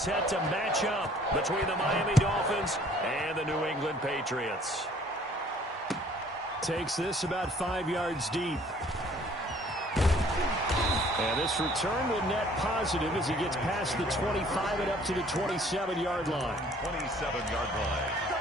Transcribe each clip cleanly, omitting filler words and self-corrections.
set to match up between the Miami Dolphins and the New England Patriots. Takes this about 5 yards deep. And this return will net positive as he gets past the 25 and up to the 27-yard line. 27-yard line.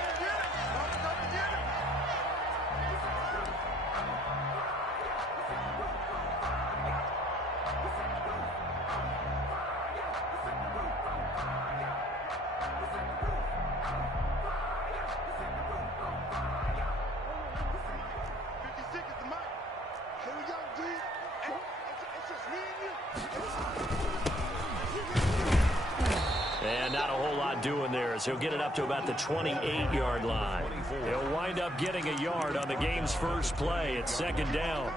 And not a whole lot doing there as he'll get it up to about the 28-yard line. He'll wind up getting a yard on the game's first play. It's second down.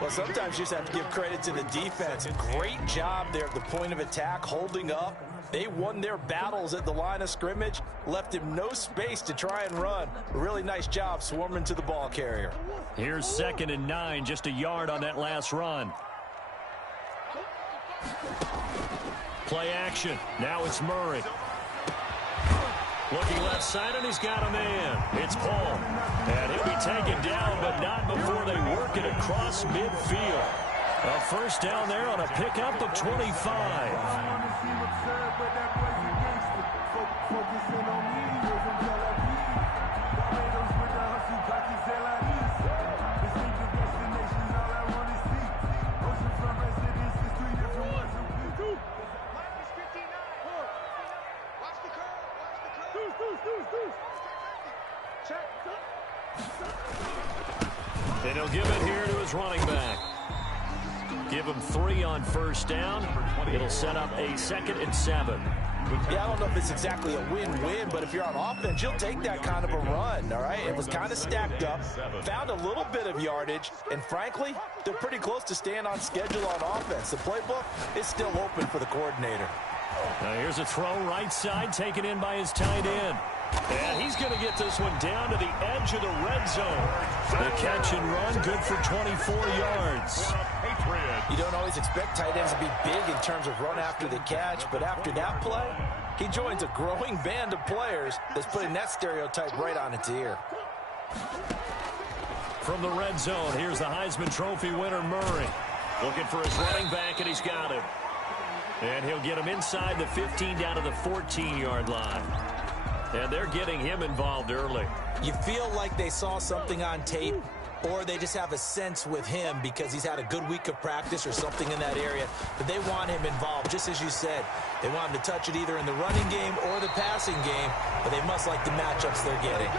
Well, sometimes you just have to give credit to the defense. Great job there at the point of attack, holding up. They won their battles at the line of scrimmage, left him no space to try and run. A really nice job swarming to the ball carrier. Here's 2nd and 9, just a yard on that last run. Play action. Now it's Murray. Looking left side, and he's got a man. It's Paul. And he'll be taken down, but not before they work it across midfield. A first down there on a pickup of 25. And he'll give it here to his running back. Give him 3 on first down. It'll set up a 2nd and 7. Yeah, I don't know if it's exactly a win-win, but if you're on offense, you'll take that kind of a run, all right? It was kind of stacked up, found a little bit of yardage, and frankly, they're pretty close to staying on schedule on offense. The playbook is still open for the coordinator. Now here's a throw right side, taken in by his tight end. And he's going to get this one down to the edge of the red zone. The catch and run, good for 24 yards. You don't always expect tight ends to be big in terms of run after the catch, but after that play, he joins a growing band of players that's putting that stereotype right on its ear. From the red zone, here's the Heisman Trophy winner, Murray. Looking for his running back, and he's got him. And he'll get him inside the 15 down to the 14-yard line. And they're getting him involved early. You feel like they saw something on tape, or they just have a sense with him because he's had a good week of practice or something in that area. But they want him involved, just as you said. They want him to touch it either in the running game or the passing game, but they must like the matchups they're getting.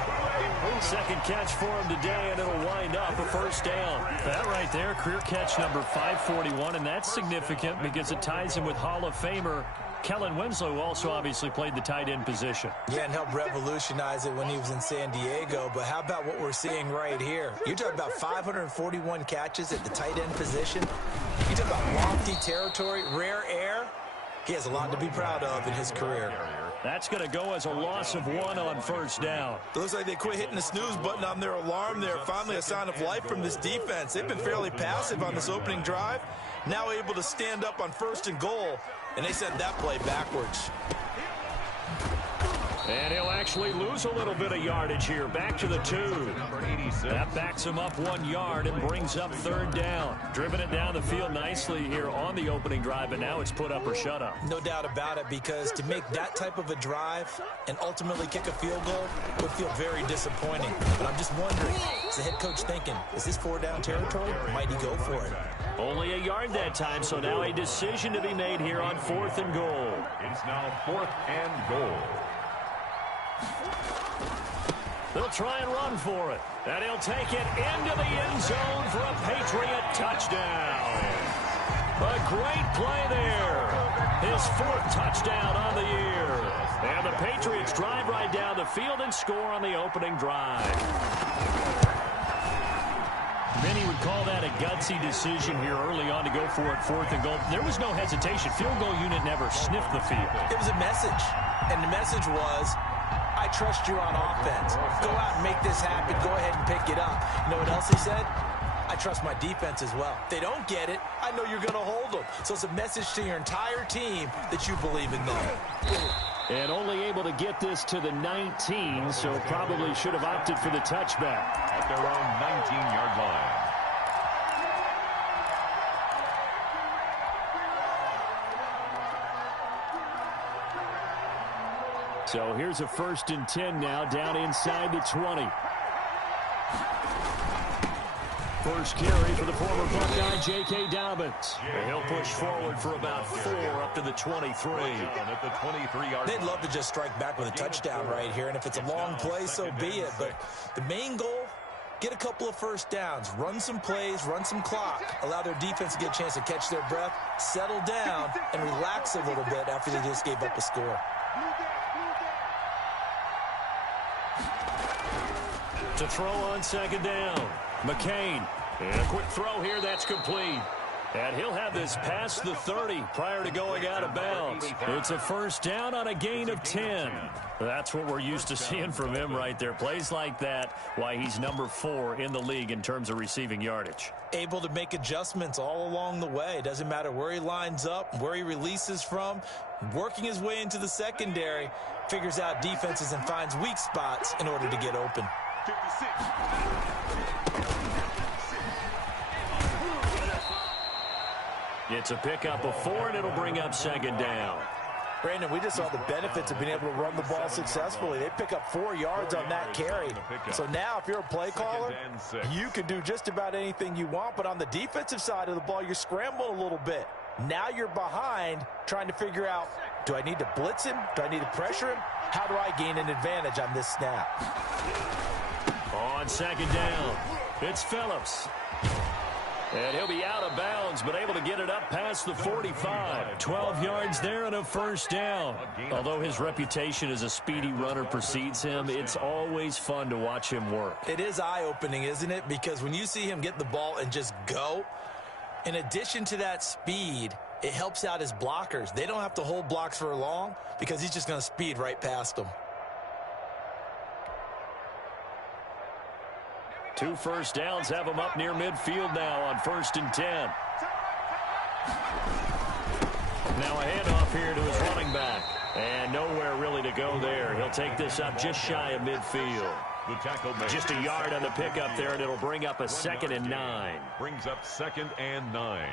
Second catch for him today, and it'll wind up a first down. That right there, career catch number 541, and that's significant because it ties him with Hall of Famer Kellen Winslow, who also obviously played the tight end position. Yeah, and helped revolutionize it when he was in San Diego. But how about what we're seeing right here? You're talking about 541 catches at the tight end position. You talk about lofty territory, rare air. He has a lot to be proud of in his career. That's going to go as a loss of 1 on first down. It looks like they quit hitting the snooze button on their alarm there. Finally a sign of life from this defense. They've been fairly passive on this opening drive. Now able to stand up on 1st and goal. And they sent that play backwards. And he'll actually lose a little bit of yardage here. Back to the 2. That backs him up 1 yard and brings up 3rd down. Driven it down the field nicely here on the opening drive, but now it's put up or shut up. No doubt about it, because to make that type of a drive and ultimately kick a field goal would feel very disappointing. But I'm just wondering, is the head coach thinking, is this 4-down territory? Might he go for it? Only a yard that time, so now a decision to be made here on 4th and goal. It's now 4th and goal. They'll try and run for it. And he'll take it into the end zone for a Patriot touchdown. A great play there. His 4th touchdown on the year. And the Patriots drive right down the field and score on the opening drive. Many would call that a gutsy decision here early on to go for it 4th and goal. There was no hesitation. Field goal unit never sniffed the field. It was a message. And the message was, I trust you on offense. Go out and make this happen. Go ahead and pick it up. You know what else he said? I trust my defense as well. If they don't get it, I know you're going to hold them. So it's a message to your entire team that you believe in them. able to get this to the 19, so probably should have opted for the touchback. At their own 19-yard line. So here's a 1st and 10 now, down inside the 20. First carry for the former Buckeye, J.K. Dobbins. And he'll push forward for about 4 up to the 23. At the 23-yard They'd love to just strike back with a touchdown right here, and if it's a long play, so be it. But the main goal, get a couple of first downs, run some plays, run some clock, allow their defense to get a chance to catch their breath, settle down, and relax a little bit after they just gave up a score. To throw on 2nd down, McCain. And a quick throw here, that's complete. And he'll have this past the 30 prior to going out of bounds. It's a 1st down on a gain of 10. That's what we're used to seeing from him right there. Plays like that, why he's number 4 in the league in terms of receiving yardage. Able to make adjustments all along the way. Doesn't matter where he lines up, where he releases from. Working his way into the secondary, figures out defenses and finds weak spots in order to get open. 56. It's a pickup of 4, and it'll bring up 2nd down. Brandon, we just saw the benefits of being able to run the ball successfully. They pick up 4 yards on that carry. So now if you're a play caller, you can do just about anything you want. But on the defensive side of the ball, you're scrambling a little bit. Now you're behind trying to figure out, do I need to blitz him? Do I need to pressure him? How do I gain an advantage on this snap? On 2nd down, it's Phillips. And he'll be out of bounds, but able to get it up past the 45. 12 yards there and a 1st down. Although his reputation as a speedy runner precedes him, it's always fun to watch him work. It is eye-opening, isn't it? Because when you see him get the ball and just go, in addition to that speed, it helps out his blockers. They don't have to hold blocks for long because he's just going to speed right past them. 2 first downs have him up near midfield now on 1st and 10. Now a handoff here to his running back. And nowhere really to go there. He'll take this up just shy of midfield. The tackle made. Just a yard on the pickup there, and it'll bring up a 2nd and 9. Brings up 2nd and 9.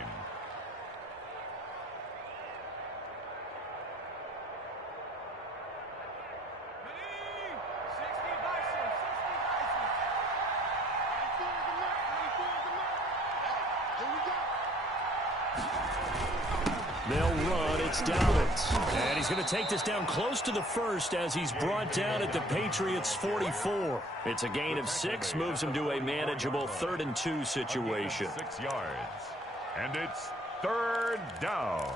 They'll run. It's Dobbins. And he's going to take this down close to the 1st as he's brought down at the Patriots' 44. It's a gain of 6, moves him to a manageable 3rd and 2 situation. 6 yards. And it's 3rd down.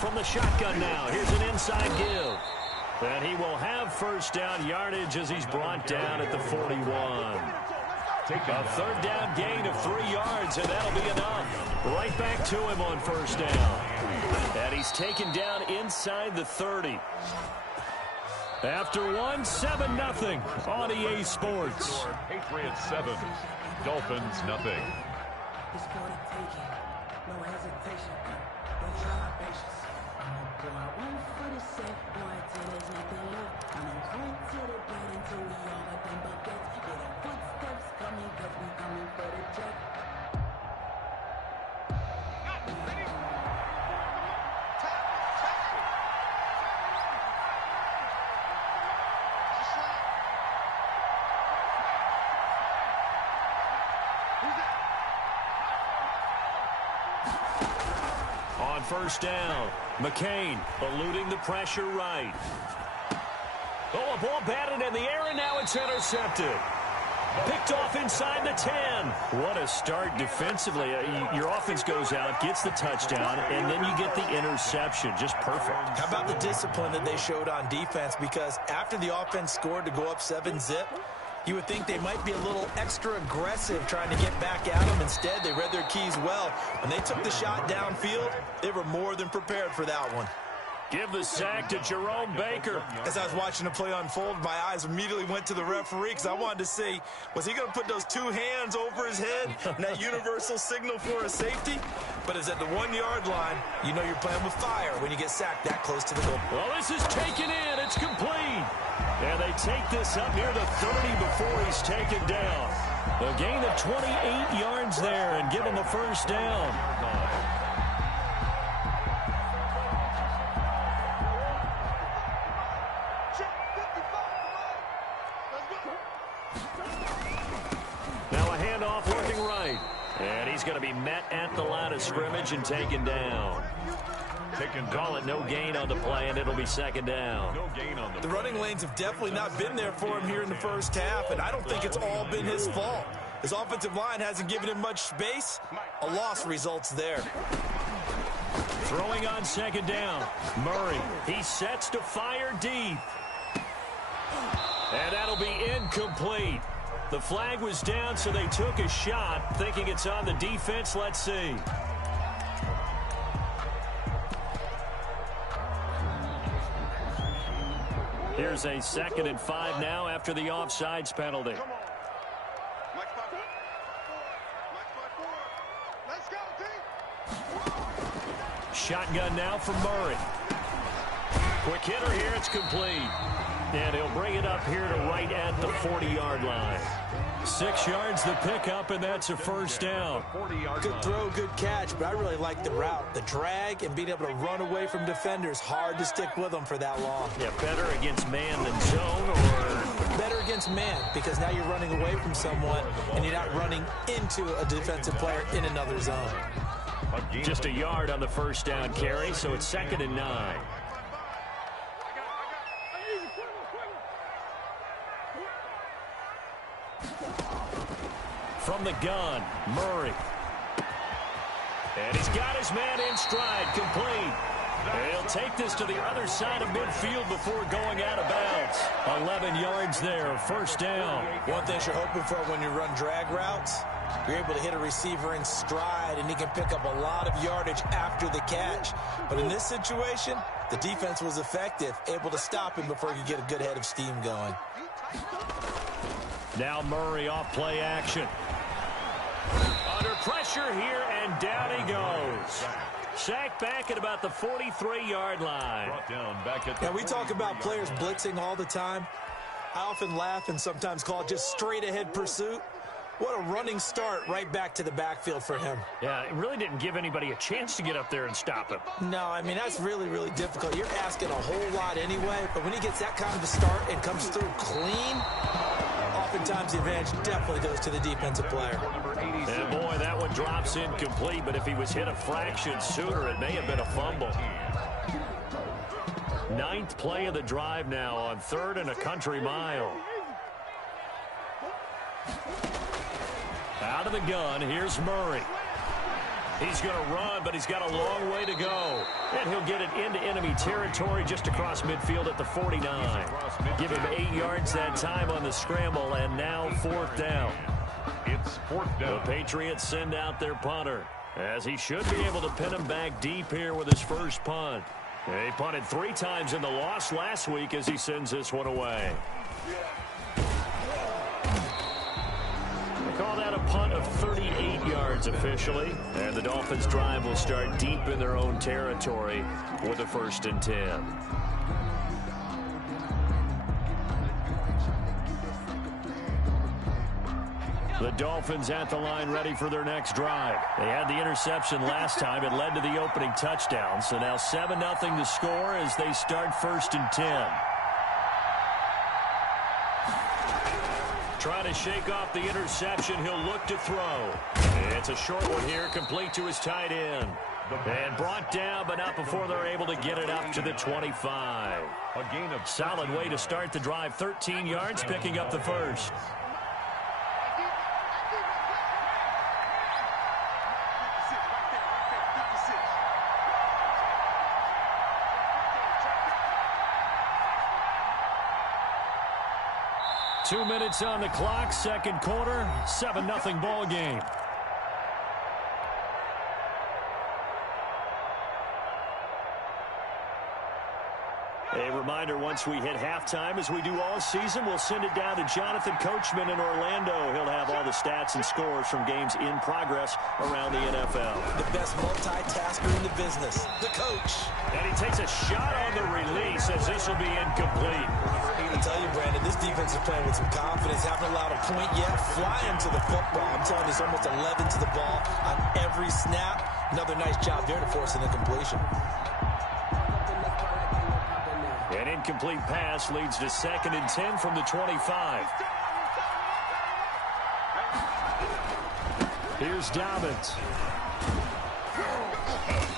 From the shotgun now, here's an inside give. And he will have 1st down yardage as he's brought down at the 41. A 3rd down gain of 3 yards, and that'll be enough. Right back to him on 1st down. And he's taken down inside the 30. After one, 7-0 on EA Sports. Patriots 7, Dolphins nothing. It's for the taking, no hesitation, don't try my patience. Go out one for the safe, boy, till there's nothing left. I'm going to the bed until we all got them buckets. Hear the footsteps coming, cause we coming for the check. On 1st down, McCain eluding the pressure right. Oh, a ball batted in the air, and now it's intercepted. Picked off inside the 10. What a start defensively. Your offense goes out, gets the touchdown, and then you get the interception. Just perfect. How about the discipline that they showed on defense? Because after the offense scored to go up 7-zip, you would think they might be a little extra aggressive trying to get back at them. Instead, they read their keys well. When they took the shot downfield, they were more than prepared for that one. Give the sack to Jerome Baker. As I was watching the play unfold, my eyes immediately went to the referee because I wanted to see, was he going to put those two hands over his head and that universal signal for a safety? But it's at the 1 yard line. You know you're playing with fire when you get sacked that close to the goal. Well, this is taken in. It's complete. And they take this up near the 30 before he's taken down. A gain of 28 yards there and give him the first down. Now a handoff working right. And he's going to be met at the line of scrimmage and taken down. Call it no gain on the play, and it'll be second down. No gain on the The running lanes have definitely not been there for him here in the first half, and I don't think it's all been his fault. His offensive line hasn't given him much space. A loss results there. Throwing on second down. Murray, he sets to fire deep. And that'll be incomplete. The flag was down, so they took a shot, thinking it's on the defense. Let's see. Here's a 2nd and 5 now after the offsides penalty. Shotgun now from Murray. Quick hitter here, it's complete. And he'll bring it up here to right at the 40-yard line. 6 yards the pickup, and that's a first down. Good throw, good catch, but I really like the route. The drag and being able to run away from defenders, hard to stick with them for that long. Yeah, better against man than zone, or better against man, because now you're running away from someone and you're not running into a defensive player in another zone. Just a yard on the first down carry, so it's 2nd and 9. From the gun, Murray. And he's got his man in stride, complete. And he'll take this to the other side of midfield before going out of bounds. 11 yards there, first down. One thing you're hoping for when you run drag routes, you're able to hit a receiver in stride, and he can pick up a lot of yardage after the catch. But in this situation, the defense was effective, able to stop him before he could get a good head of steam going. Now Murray off play action. Under pressure here, and down he goes. Sacked back at about the 43-yard line. Now, we talk about players blitzing all the time. I often laugh and sometimes call it just straight-ahead pursuit. What a running start right back to the backfield for him. Yeah, it really didn't give anybody a chance to get up there and stop him. No, I mean, that's really, really difficult. You're asking a whole lot anyway, but when he gets that kind of a start and comes through clean, oftentimes the advantage definitely goes to the defensive player. And boy, that one drops incomplete, but if he was hit a fraction sooner, it may have been a fumble. 9th play of the drive now on 3rd and a country mile. Out of the gun, here's Murray. He's going to run, but he's got a long way to go. And he'll get it into enemy territory just across midfield at the 49. Give him 8 yards that time on the scramble, and now 4th down. It's 4th down. The Patriots send out their punter, as he should be able to pin him back deep here with his first punt. He punted 3 times in the loss last week as he sends this one away. Call that a punt of 38 yards officially. And the Dolphins drive will start deep in their own territory with a 1st and 10. The Dolphins at the line ready for their next drive. They had the interception last time. It led to the opening touchdown. So now 7-0 to score as they start 1st and 10. Trying to shake off the interception. He'll look to throw. It's a short one here, complete to his tight end. And brought down, but not before they're able to get it up to the 25. A gain of solid way to start the drive. 13 yards, picking up the first. Two minutes on the clock, second quarter, 7-0 ball game. once we hit halftime, as we do all season, we'll send it down to Jonathan Coachman in Orlando. He'll have all the stats and scores from games in progress around the NFL. The best multitasker in the business, the coach. And he takes a shot on the release as this will be incomplete. I tell you, Brandon, this defense is playing with some confidence. Haven't allowed a point yet. Flying to the football. I'm telling you, it's almost 11 to the ball on every snap. Another nice job there to force an incompletion. An incomplete pass leads to 2nd and 10 from the 25. Here's Dobbins.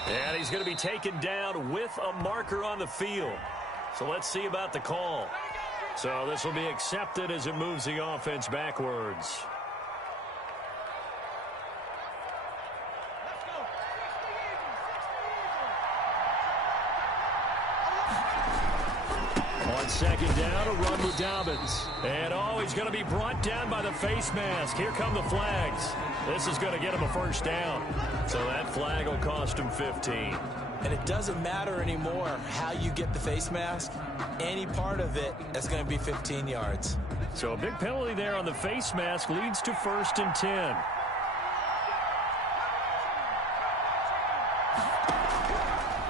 And he's going to be taken down with a marker on the field. So let's see about the call. So this will be accepted as it moves the offense backwards. On 2nd down, a run with Dobbins. And he's going to be brought down by the face mask. Here come the flags. This is going to get him a 1st down. So that flag will cost him 15. And it doesn't matter anymore how you get the face mask. Any part of it, that's going to be 15 yards. So a big penalty there on the face mask leads to 1st and 10.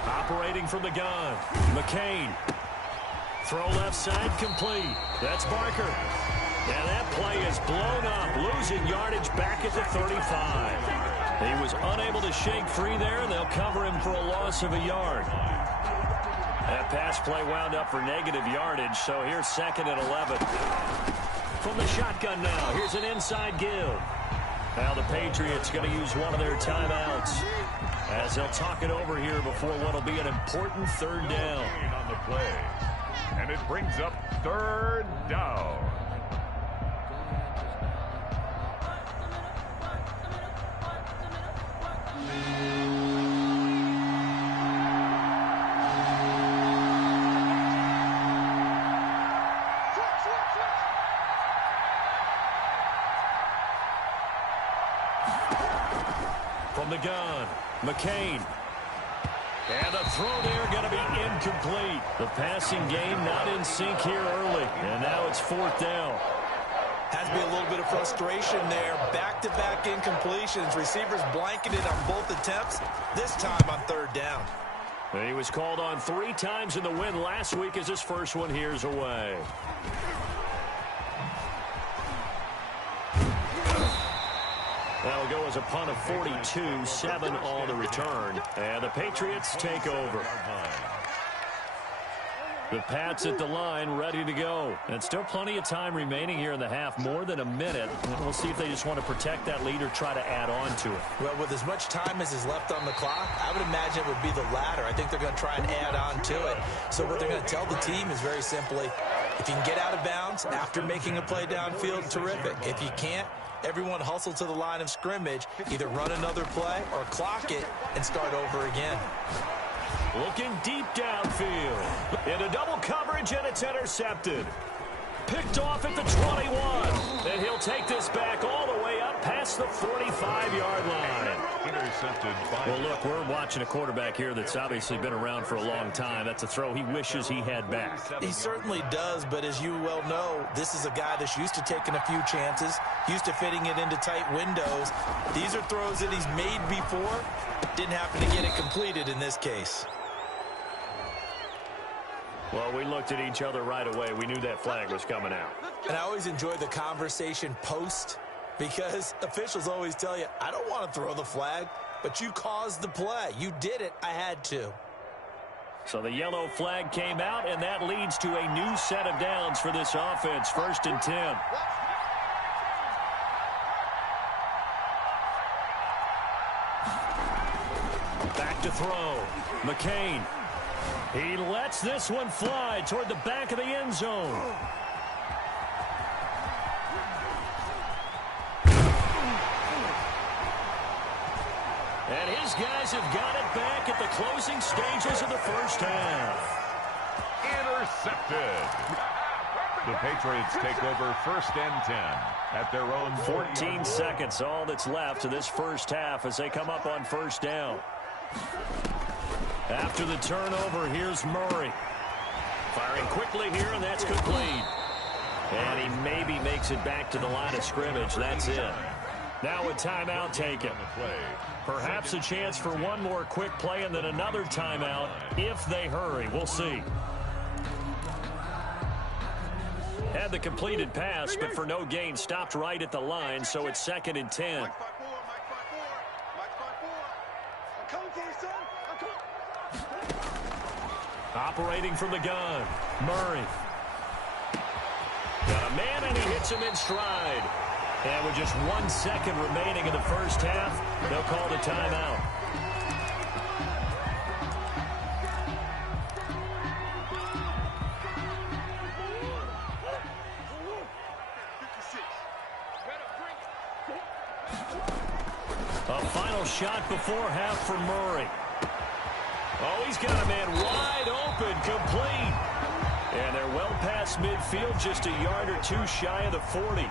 Operating from the gun, McCain. Throw left side complete. That's Barker. And that play is blown up, losing yardage back at the 35. He was unable to shake free there, and they'll cover him for a loss of a yard. That pass play wound up for negative yardage, so here's 2nd and 11. From the shotgun now, here's an inside give. Now the Patriots going to use one of their timeouts as they'll talk it over here before what will be an important 3rd down. On the play. And it brings up 3rd down. From the gun, McCain. And the throw there going to be incomplete. The passing game not in sync here early. And now it's 4th down. Has to be a little bit of frustration there. Back-to-back incompletions. Receivers blanketed on both attempts. This time on 3rd down. He was called on 3 times in the win last week as his first one here's away. That'll go as a punt of 42, 7 on the return. And the Patriots take over. The Pats at the line, ready to go. And still plenty of time remaining here in the half, more than a minute. We'll see if they just want to protect that lead or try to add on to it. Well, with as much time as is left on the clock, I would imagine it would be the latter. I think they're going to try and add on to it. So what they're going to tell the team is very simply, if you can get out of bounds after making a play downfield, terrific. If you can't, everyone hustle to the line of scrimmage, either run another play or clock it and start over again. Looking deep downfield. Into double coverage, and it's intercepted. Picked off at the 21. And he'll take this back all the way up past the 45-yard line. Intercepted by... Well, look, we're watching a quarterback here that's obviously been around for a long time. That's a throw he wishes he had back. He certainly does, but as you well know, this is a guy that's used to taking a few chances, used to fitting it into tight windows. These are throws that he's made before. Didn't happen to get it completed in this case. Well, we looked at each other right away. We knew that flag was coming out. And I always enjoy the conversation post because officials always tell you, I don't want to throw the flag, but you caused the play. You did it. I had to. So the yellow flag came out, and that leads to a new set of downs for this offense. 1st and 10. Back to throw. McCain. He lets this one fly toward the back of the end zone. And his guys have got it back at the closing stages of the 1st half. Intercepted. The Patriots take over 1st and 10 at their own 14 seconds, all that's left to this 1st half as they come up on 1st down. After the turnover, here's Murray. Firing quickly here, and that's complete. And he maybe makes it back to the line of scrimmage. That's it. Now a timeout taken. Perhaps a chance for one more quick play and then another timeout if they hurry. We'll see. Had the completed pass, but for no gain, stopped right at the line, so it's 2nd and 10. Operating from the gun, Murray. Got a man, and he hits him in stride. And with just 1 second remaining in the first half, they'll call the timeout. A final shot before half for Murray. Oh, he's got a man wide open, complete. And they're well past midfield, just a yard or two shy of the 40.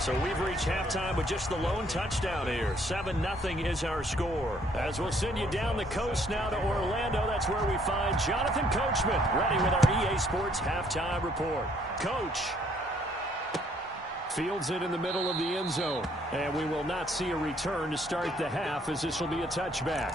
So we've reached halftime with just the lone touchdown here. 7-0 is our score. As we'll send you down the coast now to Orlando, that's where we find Jonathan Coachman, ready with our EA Sports halftime report. Coach. Fields it in the middle of the end zone. And we will not see a return to start the half, as this will be a touchback.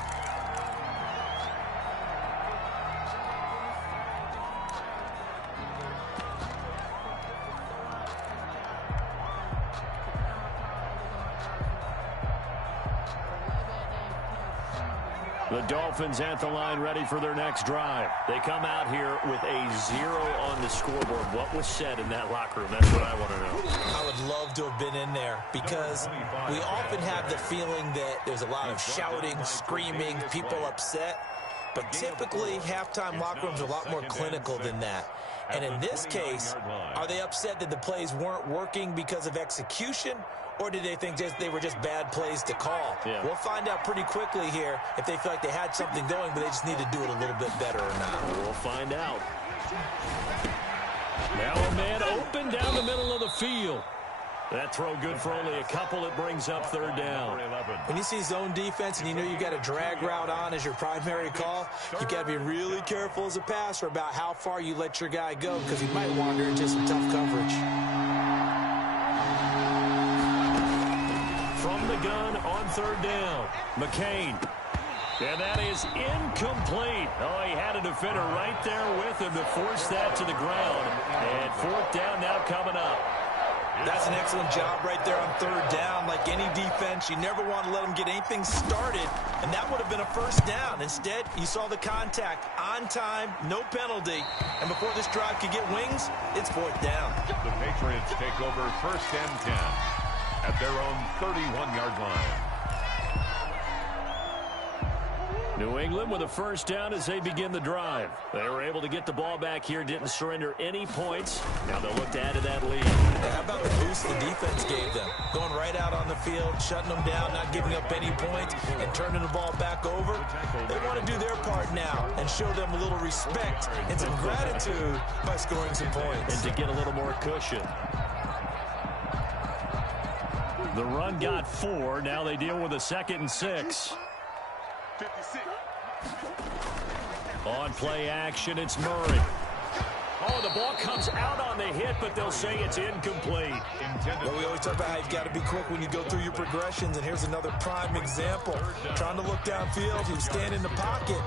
The Dolphins at the line, ready for their next drive. They come out here with a 0 on the scoreboard. What was said in that locker room? That's what I want to know. I would love to have been in there, because we often have the feeling that there's a lot of shouting, screaming, people upset. But typically, halftime locker rooms are a lot more clinical than that. And in this case, are they upset that the plays weren't working because of execution? Or did they think they were just bad plays to call? Yeah. We'll find out pretty quickly here if they feel like they had something going, but they just need to do it a little bit better or not. We'll find out. Now a man open down the middle of the field. That throw good for only a couple. It brings up 3rd down. When you see zone defense and you know you got a drag route on as your primary call, you got to be really careful as a passer about how far you let your guy go, because he might wander into some tough coverage. From the gun on 3rd down, McCain. And that is incomplete. Oh, he had a defender right there with him to force that to the ground. And 4th down now coming up. That's an excellent job right there on 3rd down. Like any defense, you never want to let them get anything started, and that would have been a 1st down. Instead, you saw the contact on time, no penalty, and before this drive could get wings, it's 4th down. The Patriots take over 1st and 10 at their own 31-yard line. New England with a 1st down as they begin the drive. They were able to get the ball back here, didn't surrender any points. Now they'll look to add to that lead. How about the boost the defense gave them? Going right out on the field, shutting them down, not giving up any points, and turning the ball back over. They want to do their part now and show them a little respect and some gratitude by scoring some points. And to get a little more cushion. The run got 4. Now they deal with a 2nd and 6. 56. On play action, it's Murray. Oh, the ball comes out on the hit, but they'll say it's incomplete. Well, we always talk about how you've got to be quick when you go through your progressions, and here's another prime example. Trying to look downfield, he was standing in the pocket,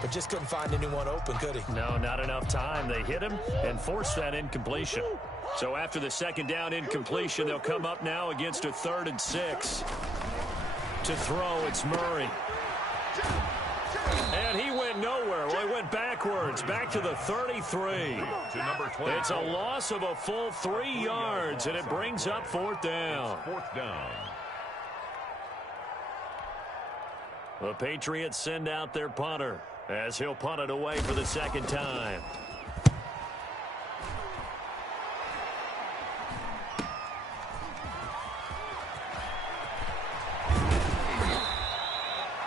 but just couldn't find anyone open, could he? No, not enough time. They hit him and forced that incompletion. So after the 2nd down incompletion, they'll come up now against a 3rd and 6. To throw, it's Murray. And he went nowhere. Well, he went backwards, back to the 33. It's a loss of a full 3 yards, and it brings up 4th down. 4th down. The Patriots send out their punter as he'll punt it away for the 2nd time.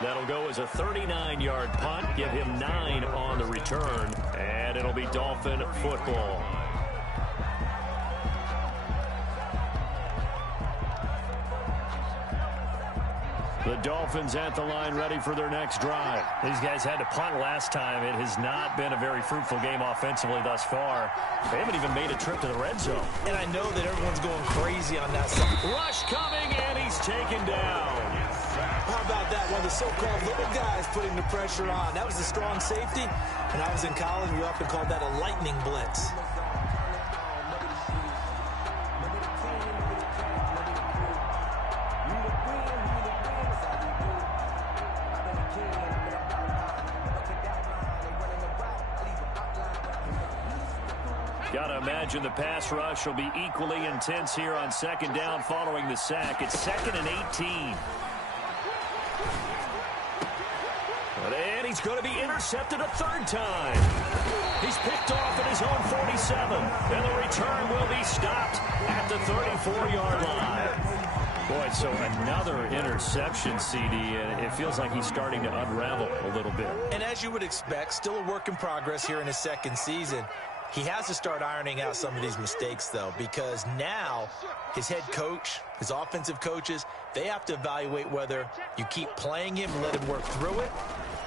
That'll go as a 39-yard punt, give him 9 on the return, and it'll be Dolphin football. The The Dolphins at the line ready for their next drive. These guys had to punt last time. It has not been a very fruitful game offensively thus far. They haven't even made a trip to the red zone. And I know that everyone's going crazy on that side. Rush coming, and he's taken down. How about that? One of the so-called little guys putting the pressure on. That was the strong safety. When I was in college, we often called that a lightning blitz. Gotta imagine the pass rush will be equally intense here on second down following the sack. It's 2nd and 18. And he's going to be intercepted a third time. He's picked off at his own 47. And the return will be stopped at the 34-yard line. Boy, so another interception, CD, and it feels like he's starting to unravel a little bit. And as you would expect, still a work in progress here in his second season. He has to start ironing out some of these mistakes, though, because now his head coach, his offensive coaches, they have to evaluate whether you keep playing him and let him work through it,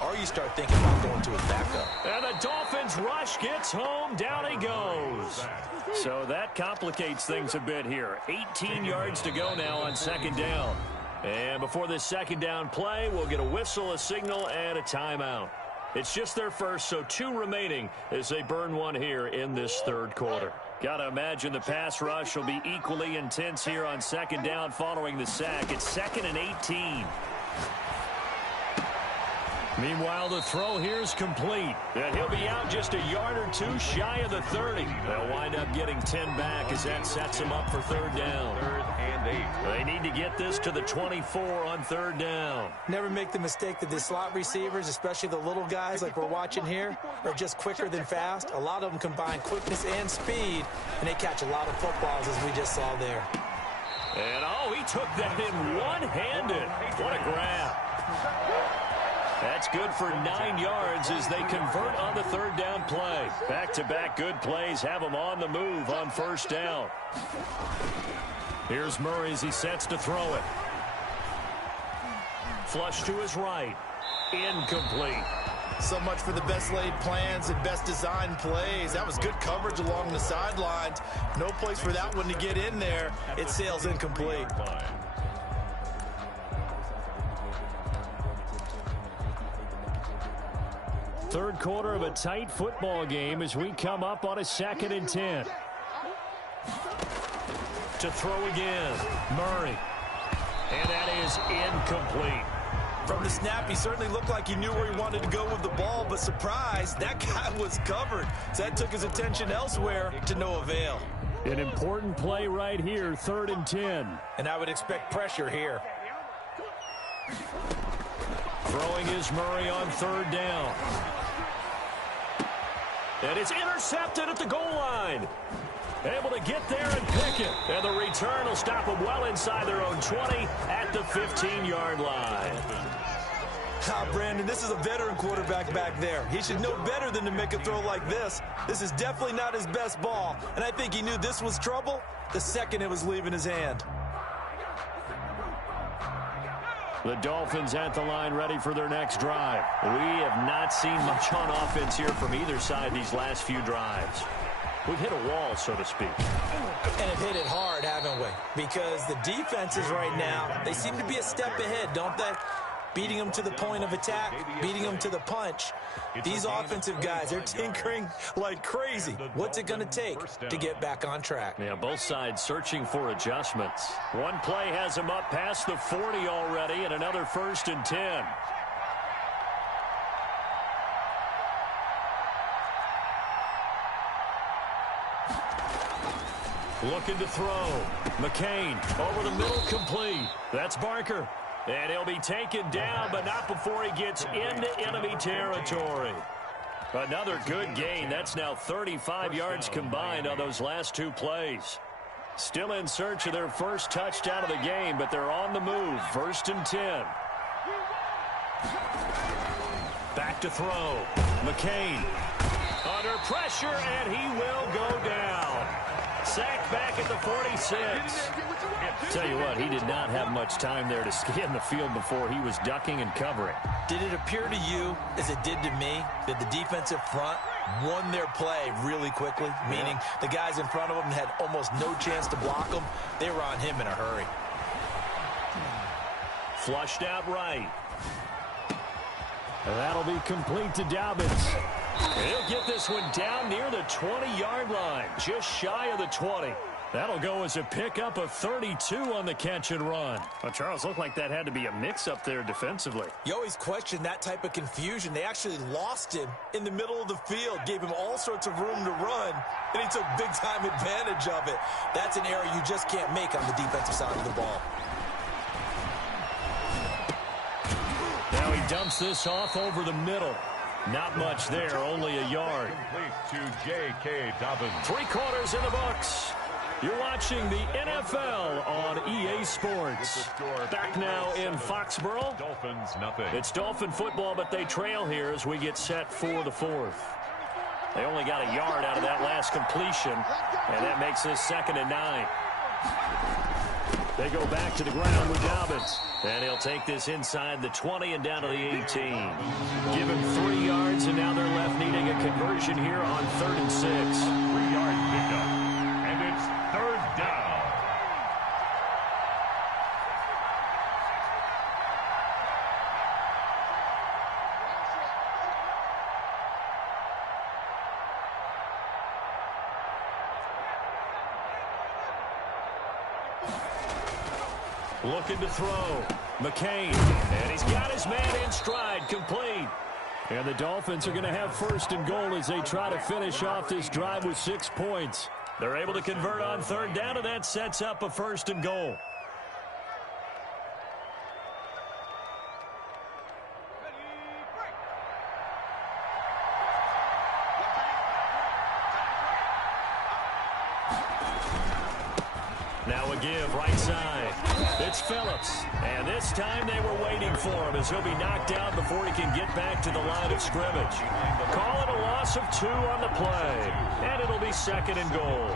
or you start thinking about going to his backup. And the Dolphins rush gets home. Down he goes. So that complicates things a bit here. 18 yards to go now on second down. And before this second down play, we'll get a whistle, a signal, and a timeout. It's just their first, so 2 remaining as they burn one here in this third quarter. Gotta imagine the pass rush will be equally intense here on second down following the sack. It's 2nd and 18. Meanwhile, the throw here is complete. And he'll be out just a yard or 2 shy of the 30. They'll wind up getting 10 back as that sets them up for third down. 3rd and 8. They need to get this to the 24 on third down. Never make the mistake that the slot receivers, especially the little guys like we're watching here, are just quicker than fast. A lot of them combine quickness and speed, and they catch a lot of footballs as we just saw there. And, oh, he took that in one-handed. What a grab. That's good for 9 yards as they convert on the third down play. Back-to-back good plays have them on the move on first down. Here's Murray as he sets to throw it. Flush to his right. Incomplete. So much for the best laid plans and best designed plays. That was good coverage along the sidelines. No place for that one to get in there. It sails incomplete. Third quarter of a tight football game as we come up on a 2nd and 10. To throw again, Murray. And that is incomplete. From the snap, he certainly looked like he knew where he wanted to go with the ball, but surprise, that guy was covered. So that took his attention elsewhere to no avail. An important play right here, 3rd and 10. And I would expect pressure here. Throwing is Murray on third down. And it's intercepted at the goal line. Able to get there and pick it. And the return will stop them well inside their own 20 at the 15-yard line. Brandon, this is a veteran quarterback back there. He should know better than to make a throw like this. This is definitely not his best ball. And I think he knew this was trouble the second it was leaving his hand. The Dolphins at the line ready for their next drive. We have not seen much on offense here from either side these last few drives. We've hit a wall, so to speak. And have hit it hard, haven't we? Because the defenses right now, they seem to be a step ahead, don't they? Beating them to the point of attack, beating them to the punch. These offensive guys, they're tinkering like crazy. What's it going to take to get back on track? Yeah, both sides searching for adjustments. One play has them up past the 40 already, and another 1st and 10. Looking to throw. McCain over the middle, complete. That's Barker. And he'll be taken down, but not before he gets into enemy territory. Another good gain. That's now 35 yards combined on those last 2 plays. Still in search of their first touchdown of the game, but they're on the move. 1st and 10. Back to throw. McCain under pressure, and he will go down. Sacked back at the 46. Tell you what, he did not have much time there to scan the field before he was ducking and covering. Did it appear to you, as it did to me, that the defensive front won their play really quickly? Meaning the guys in front of them had almost no chance to block them. They were on him in a hurry. Flushed out right. And that'll be complete to Dobbins. He'll get this one down near the 20-yard line, just shy of the 20. That'll go as a pickup of 32 on the catch and run. Well, Charles, looked like that had to be a mix-up there defensively. You always question that type of confusion. They actually lost him in the middle of the field, gave him all sorts of room to run, and he took big-time advantage of it. That's an error you just can't make on the defensive side of the ball. Now he dumps this off over the middle. Not much there, only a yard. Complete to J.K. Dobbins. 3 quarters in the books. You're watching the NFL on EA Sports. Back now in Foxborough. Dolphins, nothing. It's Dolphin football, but they trail here as we get set for the 4th. They only got a yard out of that last completion, and that makes this 2nd and 9. They go back to the ground with Dobbins. And he'll take this inside the 20 and down to the 18. Give him 3 yards, and now they're left needing a conversion here on 3rd and 6. 3-yard pickup. And it's 3rd down. Looking to throw. McCain. And he's got his man in stride. Complete. And the Dolphins are going to have 1st and goal as they try to finish off this drive with 6 points. They're able to convert on 3rd down, and that sets up a 1st and goal. Now a give right side. It's Phillips. And this time they were waiting for him as he'll be knocked out before he can get back to the line of scrimmage. Call it a loss of 2 on the play. And it'll be 2nd and goal.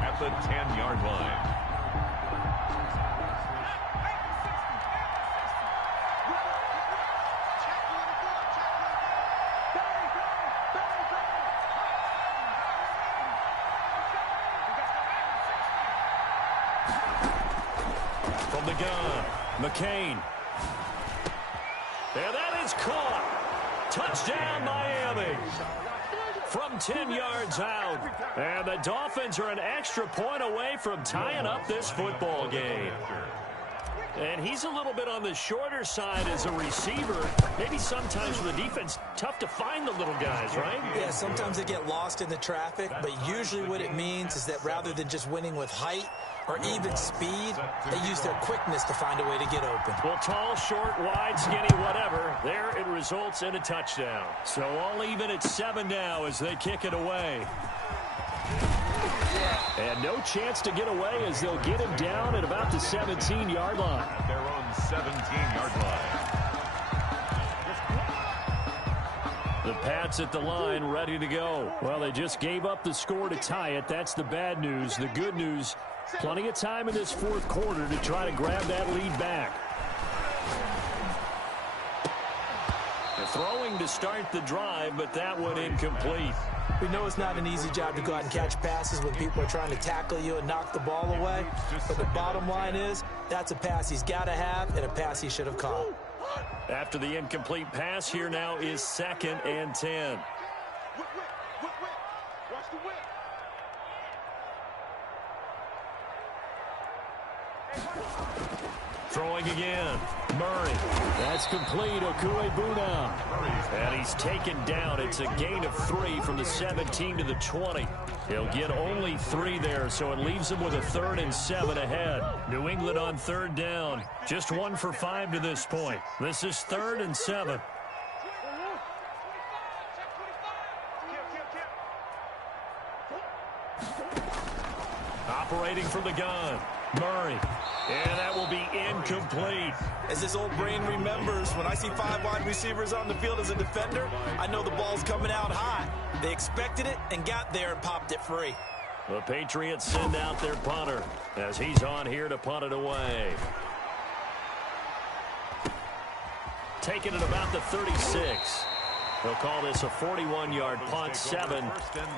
At the 10-yard line. From the gun, McCain. And that is caught. Touchdown, Miami. From 10 yards out. And the Dolphins are an extra point away from tying up this football game. And he's a little bit on the shorter side as a receiver. Maybe sometimes for the defense, tough to find the little guys, right? Yeah, sometimes they get lost in the traffic, but usually what it means is that rather than just winning with height or even speed, they use their quickness to find a way to get open. Well, tall, short, wide, skinny, whatever, there it results in a touchdown. So all even at 7 now as they kick it away. And no chance to get away as they'll get him down at about the 17-yard line. At their own 17-yard line. The Pats at the line, ready to go. Well, they just gave up the score to tie it. That's the bad news. The good news, plenty of time in this 4th quarter to try to grab that lead back. They're throwing to start the drive, but that one incomplete. We know it's not an easy job to go out and catch passes when people are trying to tackle you and knock the ball away. But the bottom line is, that's a pass he's got to have and a pass he should have caught. After the incomplete pass, here now is 2nd and 10. Throwing again. Murray. That's complete. Okuebuna. And he's taken down. It's a gain of 3 from the 17 to the 20. He'll get only 3 there, so it leaves him with a 3rd and 7 ahead. New England on 3rd down. Just 1 for 5 to this point. This is 3rd and 7. Operating from the gun. Murray. And that will be incomplete. As his old brain remembers, when I see 5 wide receivers on the field as a defender, I know the ball's coming out hot. They expected it and got there and popped it free. The Patriots send out their punter as he's on here to punt it away. Taking it about the 36. They'll call this a 41-yard punt, 7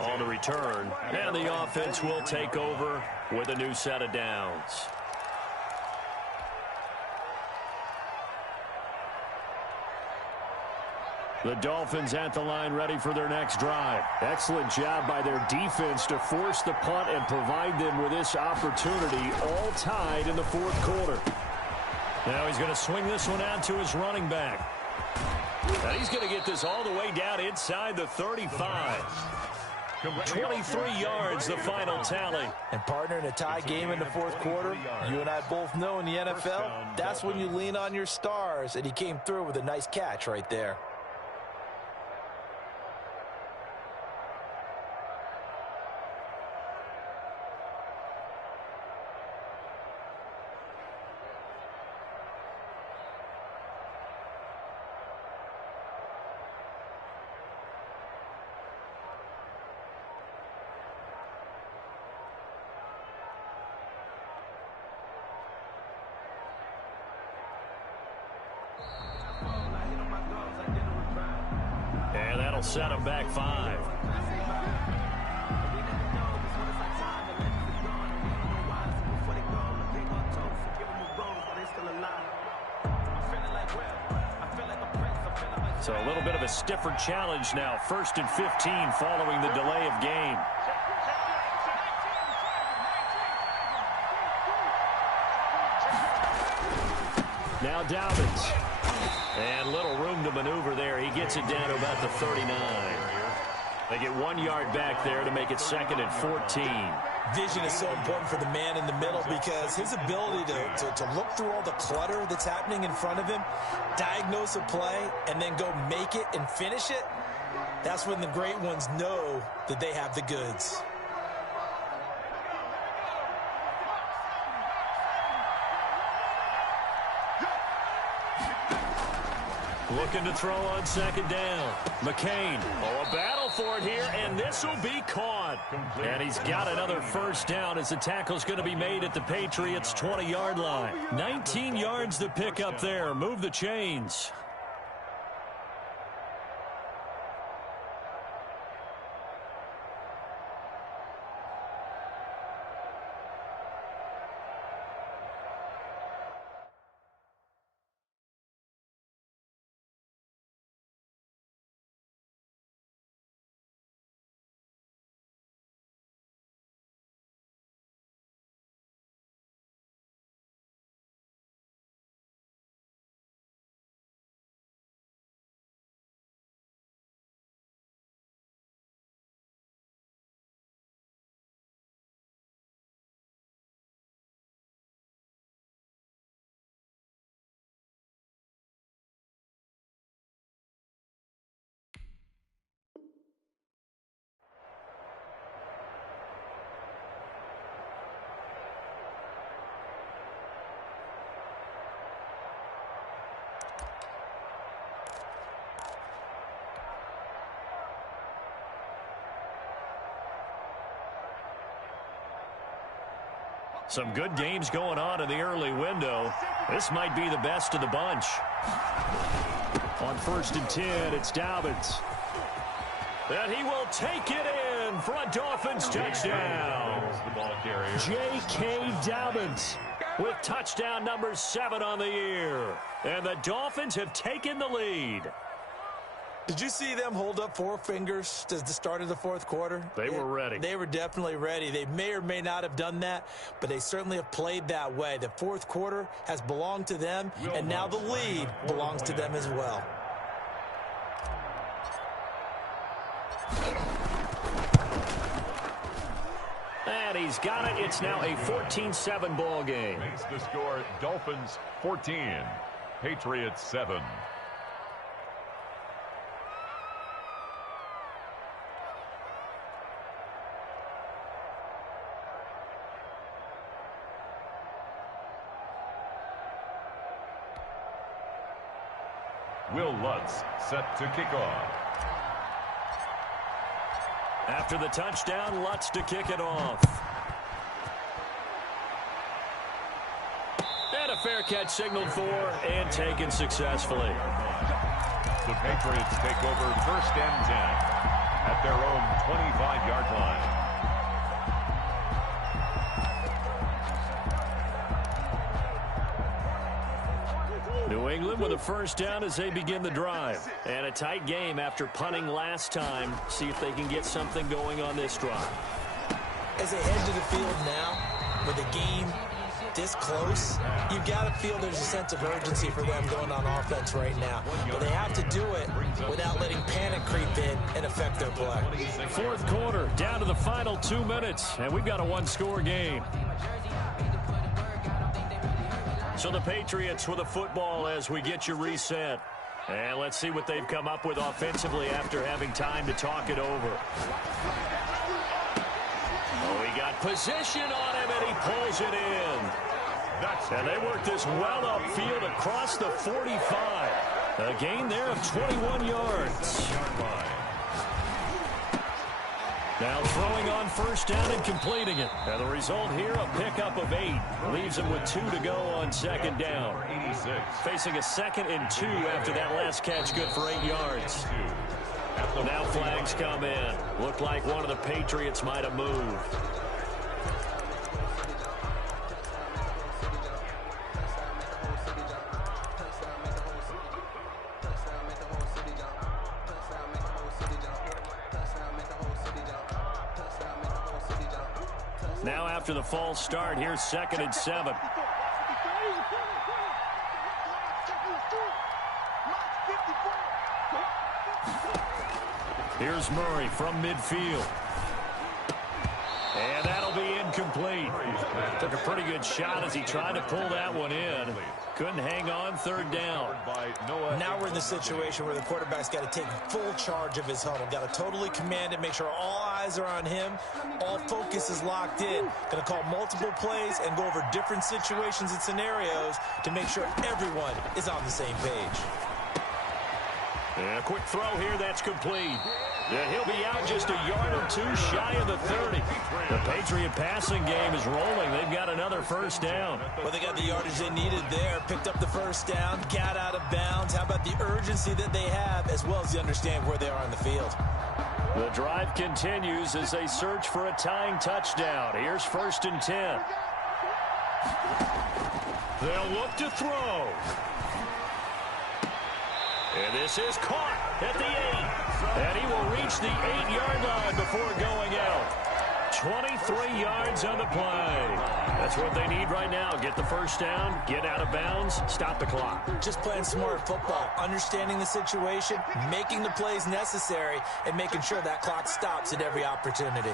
on the return. And the offense will take over with a new set of downs. The Dolphins at the line ready for their next drive. Excellent job by their defense to force the punt and provide them with this opportunity, all tied in the fourth quarter. Now he's going to swing this one out to his running back. And he's going to get this all the way down inside the 35. 23 yards, the final tally. And partner, in a tie game in the fourth quarter, you and I both know in the NFL, that's when you lean on your stars, and he came through with a nice catch right there. And that'll set him back 5. So a little bit of a stiffer challenge now. 1st and 15 following the delay of game. Now Dobbins. And little room to maneuver there. He gets it down to about the 39. They get 1 yard back there to make it 2nd and 14. Vision is so important for the man in the middle because his ability to look through all the clutter that's happening in front of him, diagnose a play, and then go make it and finish it, that's when the great ones know that they have the goods. Looking to throw on 2nd down. McCain. Oh, a battle for it here, and this will be caught. And he's got another 1st down as the tackle's going to be made at the Patriots' 20-yard line. 19 yards to pick up there. Move the chains. Some good games going on in the early window. This might be the best of the bunch. On 1st and 10, it's Dobbins. And he will take it in for a Dolphins touchdown. J.K. Dobbins with touchdown number 7 on the year. And the Dolphins have taken the lead. Did you see them hold up 4 fingers at the start of the fourth quarter? They were ready. They were definitely ready. They may or may not have done that, but they certainly have played that way. The fourth quarter has belonged to them, and now the lead belongs to them as well. And he's got it. It's now a 14-7 ball game. Makes the score Dolphins 14, Patriots 7. Will Lutz set to kick off. After the touchdown, Lutz to kick it off. And a fair catch signaled for and taken successfully. The Patriots take over first and 10 at their own 25-yard line. New England with a first down as they begin the drive. And a tight game after punting last time. See if they can get something going on this drive. As they head to the field now, with the game this close, you've got to feel there's a sense of urgency for them going on offense right now. But they have to do it without letting panic creep in and affect their play. Fourth quarter, down to the final 2 minutes, and we've got a one-score game. So the Patriots with a football as we get you reset. And let's see what they've come up with offensively after having time to talk it over. Oh, he got position on him, and he pulls it in. And they work this well upfield across the 45. A gain there of 21 yards. Now throwing on first down and completing it. And the result here, a pickup of 8. Leaves him with 2 to go on second down. 86. Facing a 2nd and 2 after that last catch, good for 8 yards. Now flags come in. Looked like one of the Patriots might have moved. Now after the false start, here's 2nd and 7. Here's Murray from midfield. And that'll be incomplete. Took a pretty good shot as he tried to pull that one in. Couldn't hang on, 3rd down. Now we're in the situation where the quarterback's got to take full charge of his huddle. Got to totally command it, make sure all eyes are on him. All focus is locked in. Going to call multiple plays and go over different situations and scenarios to make sure everyone is on the same page. And a quick throw here, that's complete. And he'll be out just a yard or 2 shy of the 30. The Patriot passing game is rolling. They've got another first down. Well, they got the yardage they needed there. Picked up the first down, got out of bounds. How about the urgency that they have, as well as you understand where they are on the field? The drive continues as they search for a tying touchdown. Here's 1st and 10. They'll look to throw. And this is caught at the 8. And he will reach the 8-yard line before going out. 23 yards on the play. That's what they need right now. Get the first down, get out of bounds, stop the clock. Just playing smart football, understanding the situation, making the plays necessary, and making sure that clock stops at every opportunity.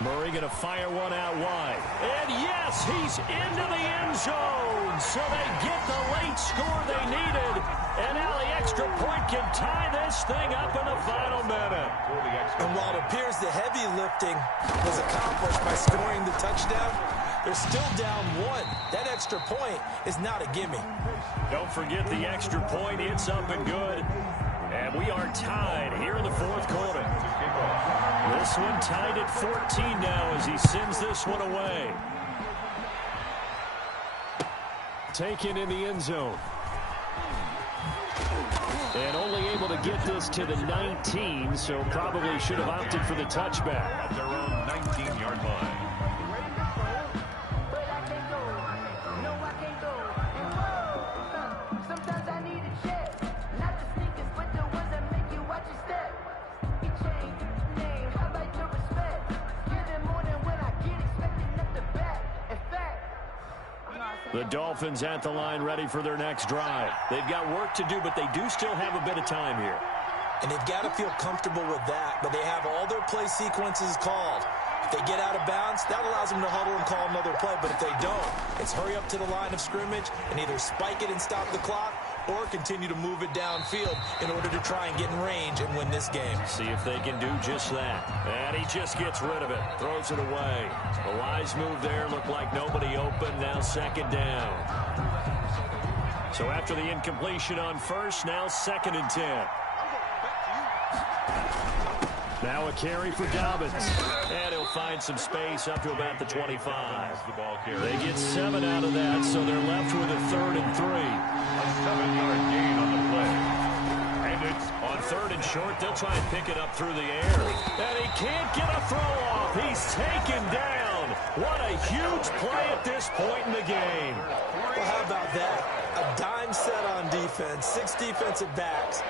Murray going to fire one out wide. And yes, he's into the end zone. So they get the late score they needed. And now the extra point can tie this thing up in the final minute. And while it appears the heavy lifting was accomplished by scoring the touchdown, they're still down 1. That extra point is not a gimme. Don't forget the extra point. It's up and good. And we are tied here in the 4th quarter. This one tied at 14 now as he sends this one away. Taken in the end zone. And only able to get this to the 19, so probably should have opted for the touchback. At their own 19-yard line. The Dolphins at the line ready for their next drive. They've got work to do, but they do still have a bit of time here. And they've got to feel comfortable with that, but they have all their play sequences called. If they get out of bounds, that allows them to huddle and call another play, but if they don't, it's hurry up to the line of scrimmage and either spike it and stop the clock or continue to move it downfield in order to try and get in range and win this game. See if they can do just that. And he just gets rid of it, throws it away. The wise move there, looked like nobody open, now 2nd down. So after the incompletion on first, now 2nd and 10. Now a carry for Dobbins. And he'll find some space up to about the 25. They get 7 out of that, so they're left with a 3rd and 3. A 7-yard gain on the play. And it's on 3rd and short. They'll try and pick it up through the air. And he can't get a throw off. He's taken down. What a huge play at this point in the game. Well, how about that? A dime set on defense, 6 defensive backs.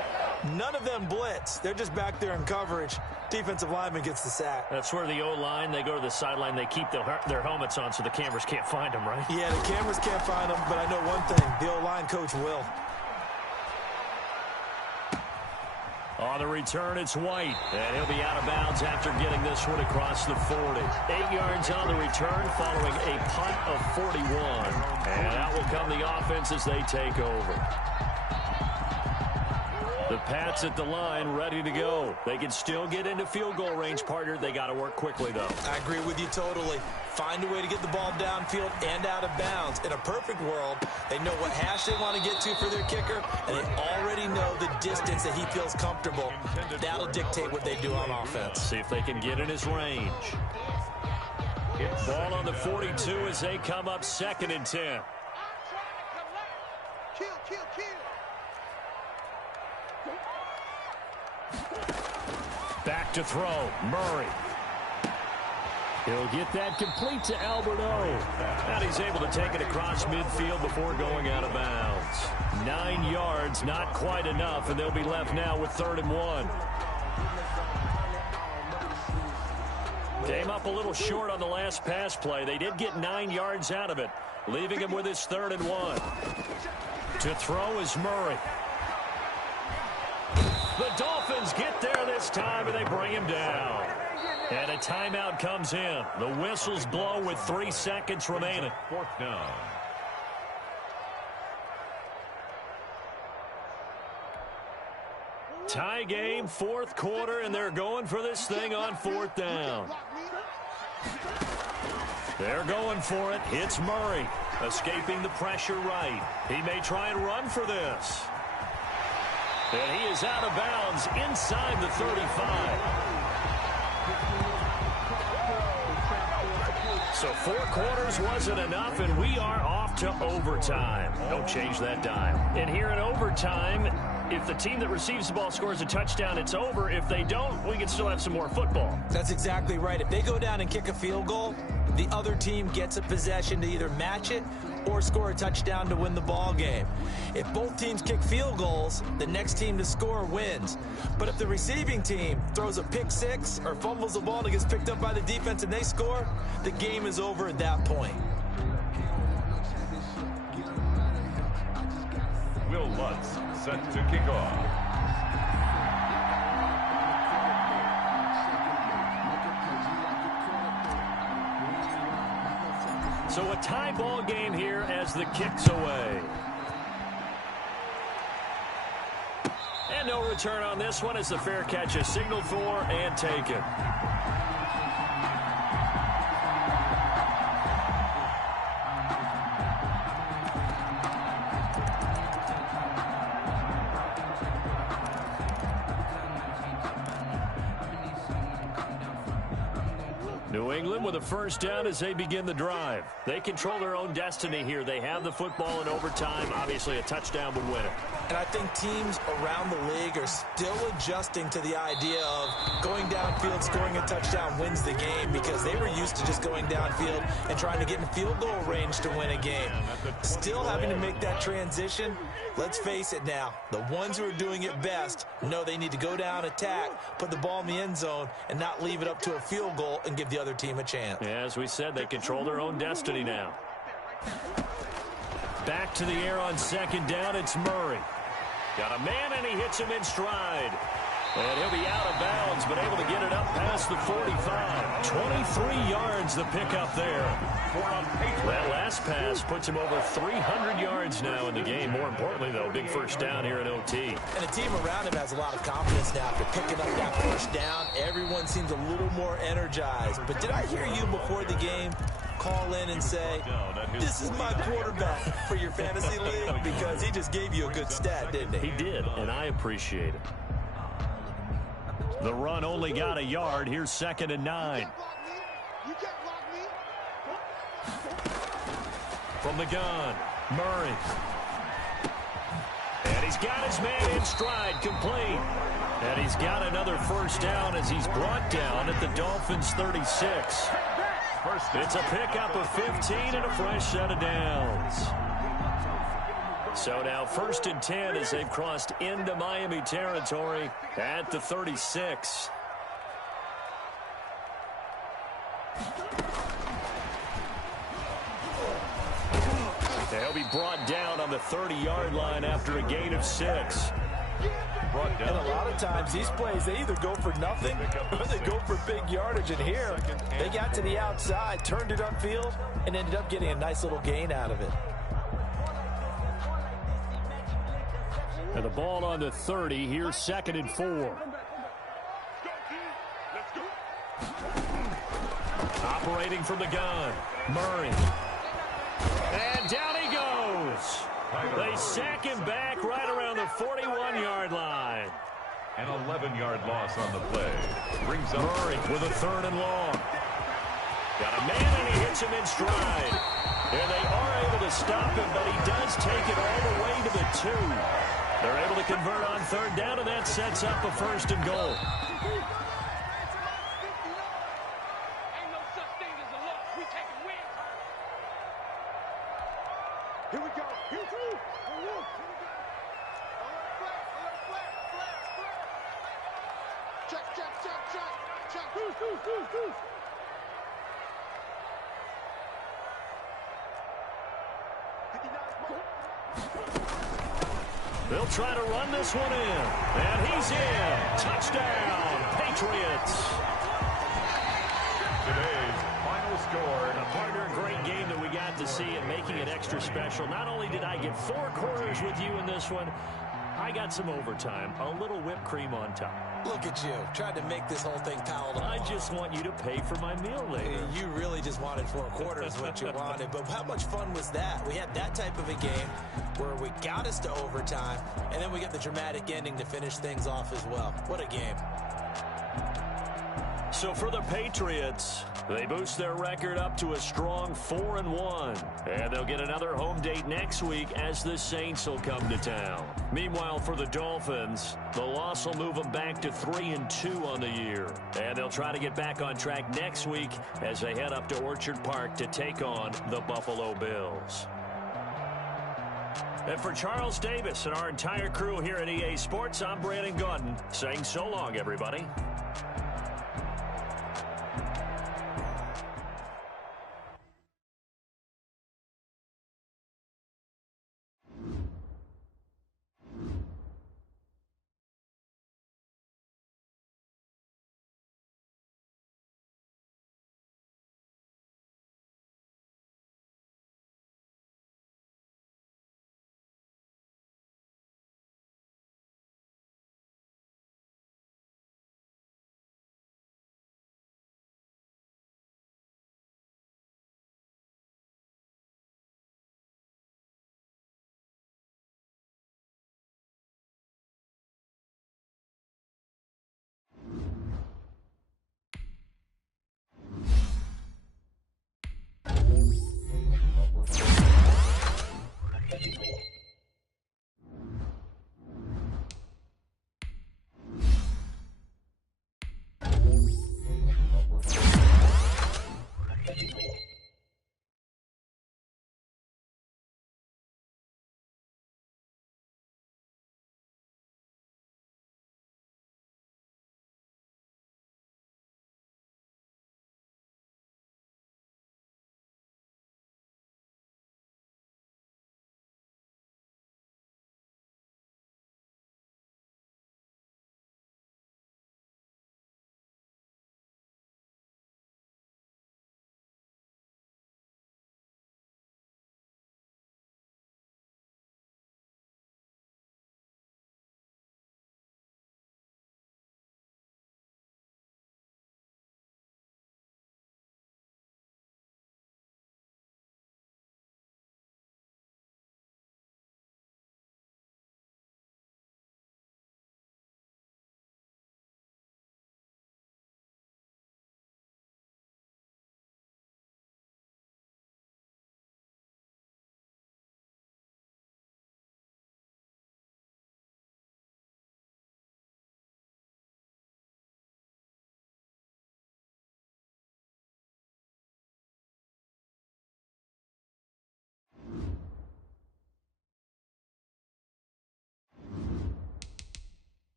None of them blitz. They're just back there in coverage. Defensive lineman gets the sack. That's where the O-line, they go to the sideline, they keep their helmets on so the cameras can't find them, right? Yeah, the cameras can't find them, but I know one thing. The O-line coach will. On the return, it's White. And he'll be out of bounds after getting this one across the 40. 8 yards on the return following a punt of 41. And out will come the offense as they take over. The Pats at the line ready to go. They can still get into field goal range, partner. They got to work quickly, though. I agree with you totally. Find a way to get the ball downfield and out of bounds. In a perfect world, they know what hash they want to get to for their kicker, and they already know the distance that he feels comfortable. That'll dictate what they do on offense. See if they can get in his range. Ball on the 42 as they come up 2nd and 10. Back to throw. Murray. He'll get that complete to Alberto. And he's able to take it across midfield before going out of bounds. 9 yards, not quite enough, and they'll be left now with 3rd and 1. Came up a little short on the last pass play. They did get 9 yards out of it, leaving him with his 3rd and 1. To throw is Murray. The Dolphins get there this time, and they bring him down. And a timeout comes in. The whistles blow with 3 seconds remaining. 4th down. Tie game, 4th quarter, and they're going for this thing on 4th down. They're going for it. It's Murray, escaping the pressure right. He may try and run for this. And he is out of bounds inside the 35. So 4 quarters wasn't enough, and we are off to overtime. Don't change that dime. And here in overtime, if the team that receives the ball scores a touchdown, it's over. If they don't, we can still have some more football. That's exactly right. If they go down and kick a field goal, the other team gets a possession to either match it or score a touchdown to win the ball game. If both teams kick field goals, the next team to score wins. But if the receiving team throws a pick 6 or fumbles the ball and it gets picked up by the defense and they score, the game is over at that point. Will Lutz set to kick off. So a tie ball game here as the kick's away. And no return on this one as the fair catch is signaled for and taken. New England with a first down as they begin the drive. They control their own destiny here. They have the football in overtime. Obviously, a touchdown would win it. And I think teams around the league are still adjusting to the idea of going downfield, scoring a touchdown wins the game, because they were used to just going downfield and trying to get in field goal range to win a game. Still having to make that transition. Let's face it now, the ones who are doing it best know they need to go down, attack, put the ball in the end zone, and not leave it up to a field goal and give the other team a chance. Yeah, as we said, they control their own destiny now. Back to the air on second down, it's Murray. Got a man, and he hits him in stride. And he'll be out of bounds, but able to get it up past the 45. 23 yards the pickup there. That last pass puts him over 300 yards now in the game. More importantly, though, big first down here in OT. And the team around him has a lot of confidence now after picking up that first down. Everyone seems a little more energized. But did I hear you before the game call in and say, this is my quarterback for your fantasy league? Because he just gave you a good stat, didn't he? He did, and I appreciate it. The run only got a yard. Here's 2nd and 9. From the gun, Murray. And he's got his man in stride, complete. And he's got another first down as he's brought down at the Dolphins' 36. It's a pickup of 15 and a fresh set of downs. So now 1st and 10 as they've crossed into Miami territory at the 36. They'll be brought down on the 30-yard line after a gain of 6. And a lot of times these plays, they either go for nothing or they go for big yardage. And here, they got to the outside, turned it upfield, and ended up getting a nice little gain out of it. And the ball on the 30. Here's 2nd and 4. Operating from the gun, Murray. And down he goes. They sack him back right around the 41-yard line. An 11-yard loss on the play. Brings up Murray with a 3rd and long. Got a man and he hits him in stride. And they are able to stop him, but he does take it all the way to the 2. They're able to convert on 3rd down, and that sets up a 1st and goal. Here we go. Here we go. Check. They'll try to run this one in. And he's in. Touchdown, Patriots. today's final score. A partner, a great game that we got to see and making it extra special. Not only did I get 4 quarters with you in this one, I got some overtime, a little whipped cream on top. Look at you, tried to make this whole thing palatable. I just want you to pay for my meal later. You really just wanted 4 quarters what you wanted, but how much fun was that? We had that type of a game where we got us to overtime, and then we get the dramatic ending to finish things off as well. What a game. So for the Patriots, they boost their record up to a strong 4-1. And they'll get another home date next week as the Saints will come to town. Meanwhile, for the Dolphins, the loss will move them back to 3-2 on the year. And they'll try to get back on track next week as they head up to Orchard Park to take on the Buffalo Bills. And for Charles Davis and our entire crew here at EA Sports, I'm Brandon Gaudin saying so long, everybody.